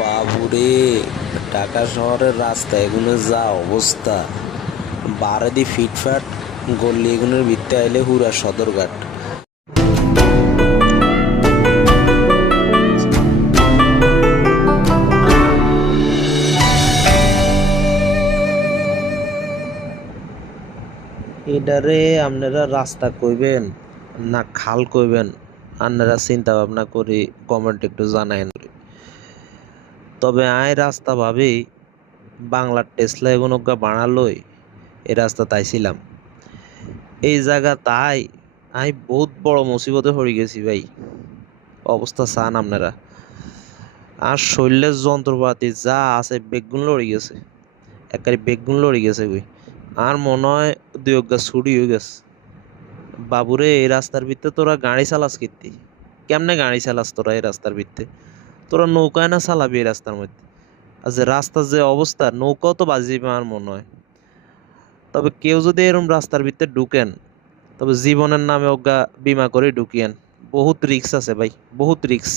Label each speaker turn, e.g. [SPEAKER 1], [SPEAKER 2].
[SPEAKER 1] বাবুরে, ঢাকা শহরের রাস্তা, এগুলো যা অবস্থা। বারে দি ফিটফাট গল্লি এগুলোর ভিত্তে আইলে হুরা সদরঘাট। এটারে আপনারা রাস্তা কইবেন, না খাল কইবেন, আপনারা চিন্তা ভাবনা করি কমেন্ট একটু জানায়েন তবে আয় রাস্তা ভাবি বাংলার টেসলা এগুলো বানালোই এই রাস্তা তাইছিলাম এই জায়গা তাই আমি বহুত বড় মুসিবতে পড়ে গেছি ভাই। অবস্থা চান আপনারা। আর শরীরের যন্ত্রপাতি যা আছে বেগুন লড়ে গেছে। একারি বেগুন লড়ে গেছে কই। আর মনে হয় দুই অজ্ঞা ছুটি হয়ে গেছে। বাবুরে, এই রাস্তার ভিতরে তোরা গাড়ি চালাস কীর্তি কেমনে গাড়ি চালাস তোরা এই রাস্তার ভিতরে তোরা নৌকায় না চালাবি এই রাস্তার মধ্যে? আর যে রাস্তার যে অবস্থা, নৌকাও তো বাজিবে আমার মনে হয় তবে কেউ যদি এরম রাস্তার ভিতরে ঢুকেন, তবে জীবনের নামে অজ্ঞা বিমা করে ঢুকিয়েন। বহুত রিক্স আছে ভাই, বহুত রিক্স